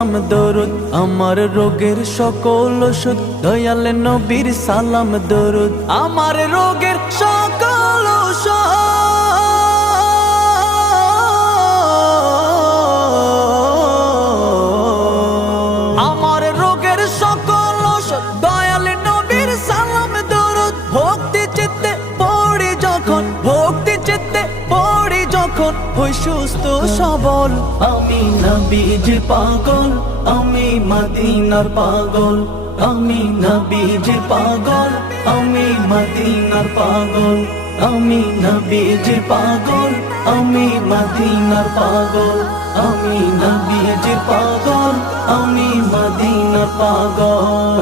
দরুদ আমার রোগের সকল ওষুধ দয়াল নবীর সালাম দরুদ আমার রোগের সকল ওষুধ আমার রোগের সকল ওষুধ দয়াল নবীর সালাম দরুদ ভক্তি চিত্তে পড়ি যখন ভক্তি চিত্তে পড়ি যখন হই সুস্থ সবল আমি নবীজির পাগল আমি মদিনার পাগল আমি নবীজির পাগল আমি মদিনার পাগল আমি নবীজির পাগল আমি মদিনার পাগল আমি নবীজির পাগল আমি মদিনার পাগল।